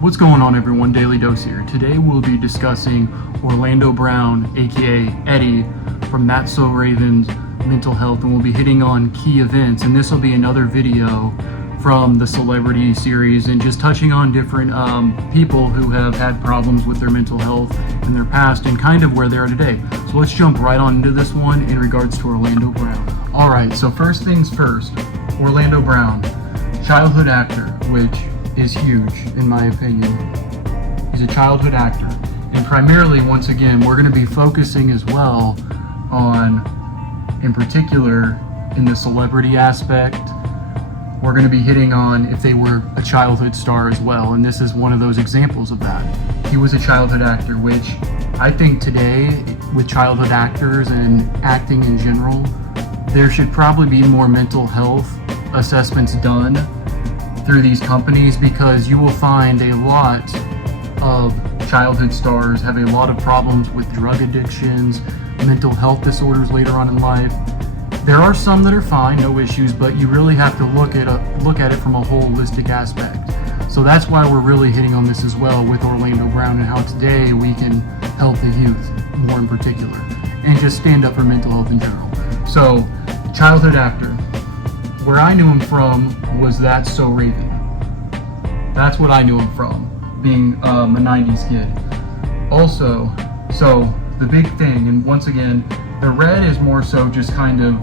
What's going on, everyone? Daily Dose here. Today we'll be discussing Orlando Brown, aka Eddie, from That's So Raven's mental health, and we'll be hitting on key events. And this will be another video from the celebrity series and just touching on different people who have had problems with their mental health in their past and kind of where they are today. So let's jump right on into this one in regards to Orlando Brown. Alright, so first things first, Orlando Brown, childhood actor, which is huge in my opinion. He's a childhood actor, and primarily, once again, we're going to be focusing as well on, in particular, in the celebrity aspect. We're going to be hitting on if they were a childhood star as well, and this is one of those examples of that. He was a childhood actor, which I think today, with childhood actors and acting in general, there should probably be more mental health assessments done through these companies, because you will find a lot of childhood stars have a lot of problems with drug addictions, mental health disorders later on in life. There are some that are fine, no issues, but you really have to look at it from a holistic aspect. So that's why we're really hitting on this as well with Orlando Brown and how today we can help the youth more in particular and just stand up for mental health in general. So, childhood actor. Where I knew him from was That's So Raven. That's what I knew him from, being a 90s kid. Also, so the big thing, and once again, the red is more so just kind of,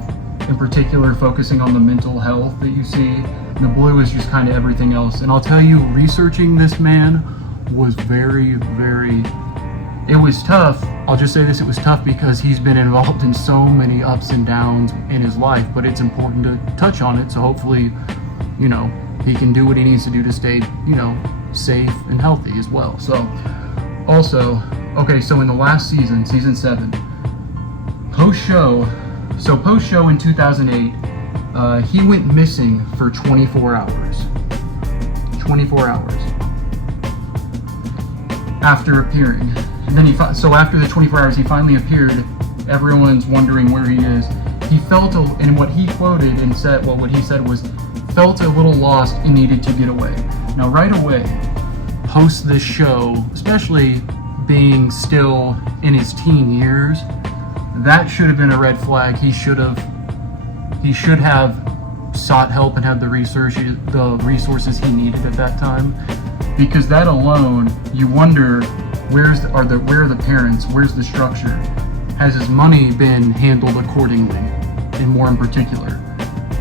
in particular, focusing on the mental health that you see. And the blue is just kind of everything else. And I'll tell you, researching this man was it was tough. I'll just say this, it was tough because he's been involved in so many ups and downs in his life, but it's important to touch on it, so hopefully, he can do what he needs to do to stay, safe and healthy as well. So, also, okay, so in the last season, season 7, post-show in 2008, he went missing for 24 hours. 24 hours. After appearing. And then so after the 24 hours, he finally appeared. Everyone's wondering where he is. He felt, and what he quoted and said, what he said was, felt a little lost and needed to get away. Now, right away, post this show, especially being still in his teen years, that should have been a red flag. He should have sought help and had the resources he needed at that time, because that alone, you wonder, where are the parents? Where's the structure? Has his money been handled accordingly? And more in particular,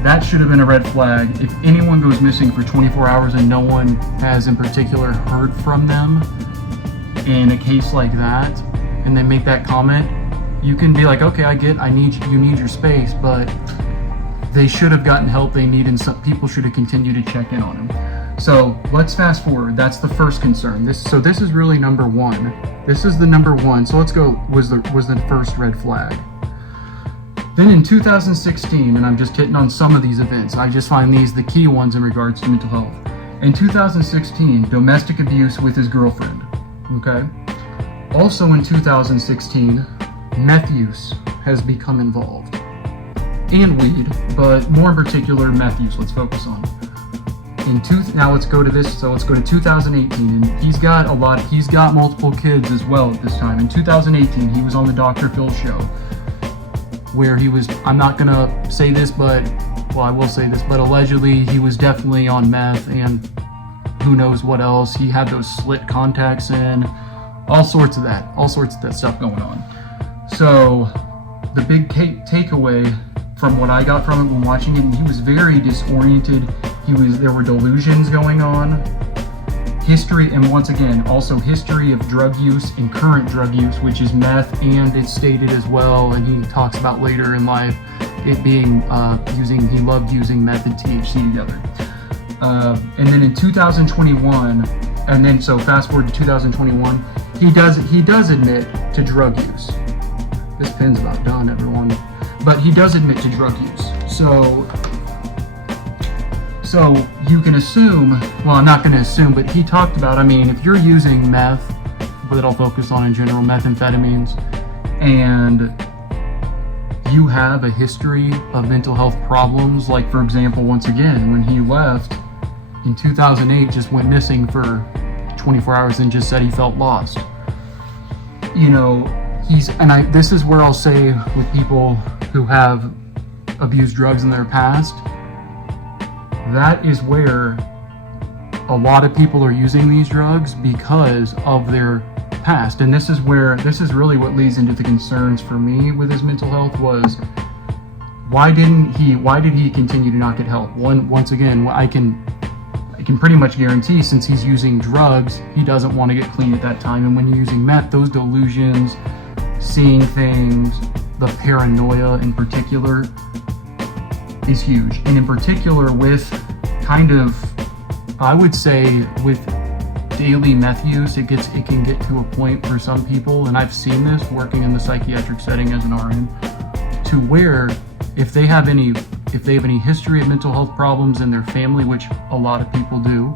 that should have been a red flag. If anyone goes missing for 24 hours and no one has in particular heard from them in a case like that, and they make that comment, you can be like, okay, you need your space, but they should have gotten help they need, and some people should have continued to check in on him. So let's fast forward. That's the first concern. This is really number one. This is the number one. So let's go. Was the first red flag. Then in 2016, and I'm just hitting on some of these events, I just find these the key ones in regards to mental health. In 2016, domestic abuse with his girlfriend. Okay. Also in 2016, meth use has become involved, and weed, but more in particular meth use. Let's focus on. Now let's go to this. So let's go to 2018, and he's got multiple kids as well at this time. In 2018, he was on the Dr. Phil show, where he was, I'm not gonna say this, I will say this, but allegedly he was definitely on meth and who knows what else. He had those slit contacts in, all sorts of that stuff going on. So the big takeaway from what I got from it when watching it, he was very disoriented. There were delusions going on. History, and once again, also history of drug use and current drug use, which is meth, and it's stated as well, and he talks about later in life, it being he loved using meth and THC together. And then in 2021, and then so fast forward to 2021, he does admit to drug use. This pin's about done, everyone. But he does admit to drug use. So you can assume, well, I'm not going to assume, but he talked about, if you're using meth, that I'll focus on in general, methamphetamines, and you have a history of mental health problems, like for example, once again, when he left in 2008, just went missing for 24 hours and just said he felt lost. This is where I'll say with people who have abused drugs in their past, that is where a lot of people are using these drugs because of their past. And this is really what leads into the concerns for me with his mental health was, why did he continue to not get help? Once again, I can pretty much guarantee, since he's using drugs, he doesn't want to get clean at that time. And when you're using meth, those delusions, seeing things, the paranoia in particular is huge. And in particular with I would say with daily meth use, it can get to a point for some people, and I've seen this working in the psychiatric setting as an RN, to where if they have any history of mental health problems in their family, which a lot of people do,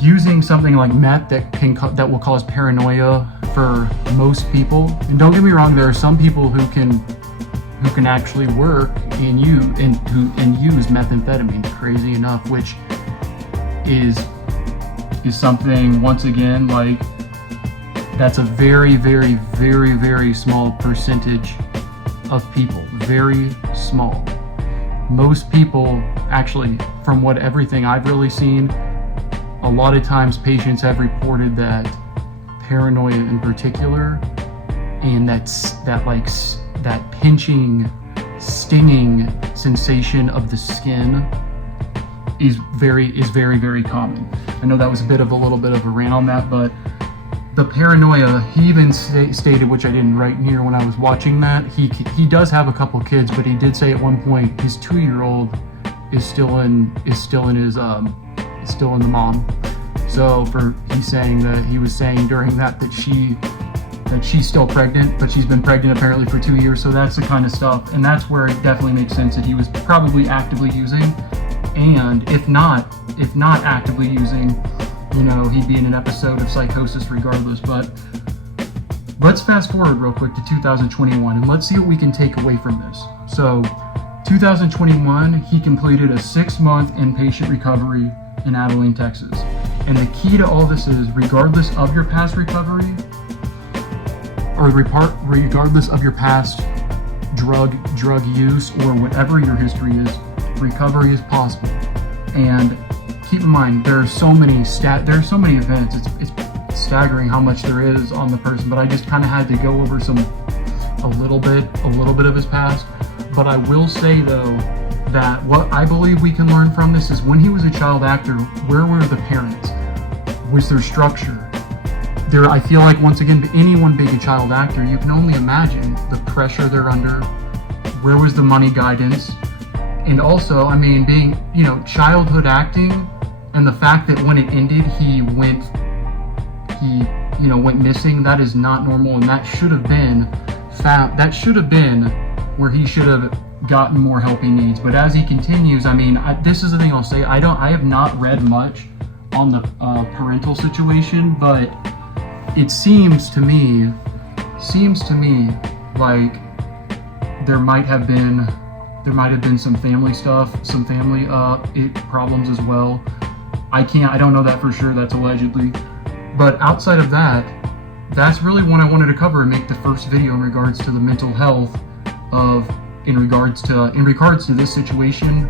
using something like meth that will cause paranoia for most people. And don't get me wrong, there are some people who can actually work and use methamphetamine, crazy enough, which is something, once again, like, that's a very, very, very, very small percentage of people. Very small. Most people, actually, from everything I've really seen, a lot of times patients have reported that paranoia in particular, and that pinching, stinging sensation of the skin is very, very common. I know that was a little bit of a rant on that, but the paranoia, he even stated, which I didn't write in here when I was watching that, he does have a couple kids, but he did say at one point his 2-year-old is still in the mom. So he's saying that he was saying during that she's still pregnant, but she's been pregnant apparently for 2 years. So that's the kind of stuff, and that's where it definitely makes sense that he was probably actively using. And if not actively using, he'd be in an episode of psychosis regardless. But let's fast forward real quick to 2021, and let's see what we can take away from this. So 2021, he completed a 6-month inpatient recovery in Abilene, Texas. And the key to all this is, regardless of your past recovery, or regardless of your past drug use, or whatever your history is, recovery is possible. And keep in mind, there are so many events. It's staggering how much there is on the person. But I just kind of had to go over a little bit of his past. But I will say though that what I believe we can learn from this is, when he was a child actor, where were the parents? Was there structure? I feel like, once again, anyone being a child actor, you can only imagine the pressure they're under. Where was the money guidance? And also, being, childhood acting, and the fact that when it ended, he went missing, that is not normal, and that should have been where he should have gotten more help he needs. But as he continues, this is the thing I'll say, I have not read much on the parental situation, but it seems to me like there might have been some family stuff, some family problems as well. I don't know that for sure, that's allegedly. But outside of that, that's really what I wanted to cover and make the first video in regards to the mental health in regards to this situation,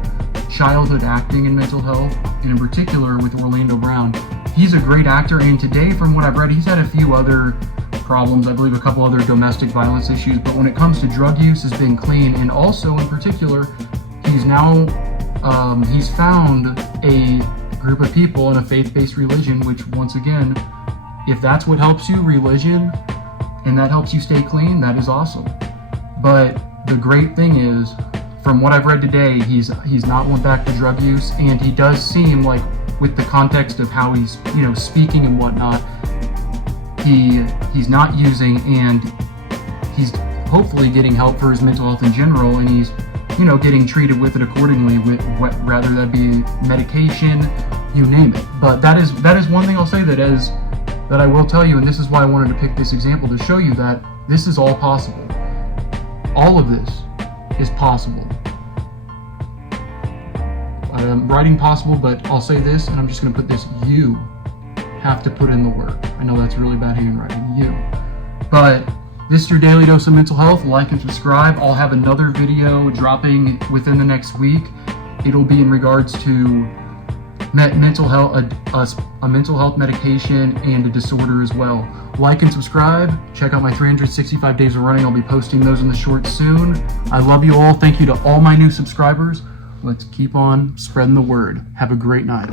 childhood acting and mental health, and in particular with Orlando Brown. He's a great actor, and today, from what I've read, he's had a few other problems, I believe a couple other domestic violence issues, but when it comes to drug use, has been clean. And also, in particular, he's found a group of people in a faith-based religion, which, once again, if that's what helps you, religion, and that helps you stay clean, that is awesome. But the great thing is, from what I've read today, he's not went back to drug use, and he does seem like, with the context of how he's speaking and whatnot, he's not using, and he's hopefully getting help for his mental health in general, and he's getting treated with it accordingly, with rather that be medication, you name it. But that is one thing I'll say that I will tell you, and this is why I wanted to pick this example, to show you that this is all possible. All of this is possible. Writing possible, but I'll say this, and I'm just going to put this: you have to put in the work. I know that's really bad handwriting. You. But this is your daily dose of mental health. Like and subscribe. I'll have another video dropping within the next week. It'll be in regards to mental health, a mental health medication and a disorder as well. Like and subscribe. Check out my 365 days of running. I'll be posting those in the shorts soon. I love you all. Thank you to all my new subscribers. Let's keep on spreading the word. Have a great night.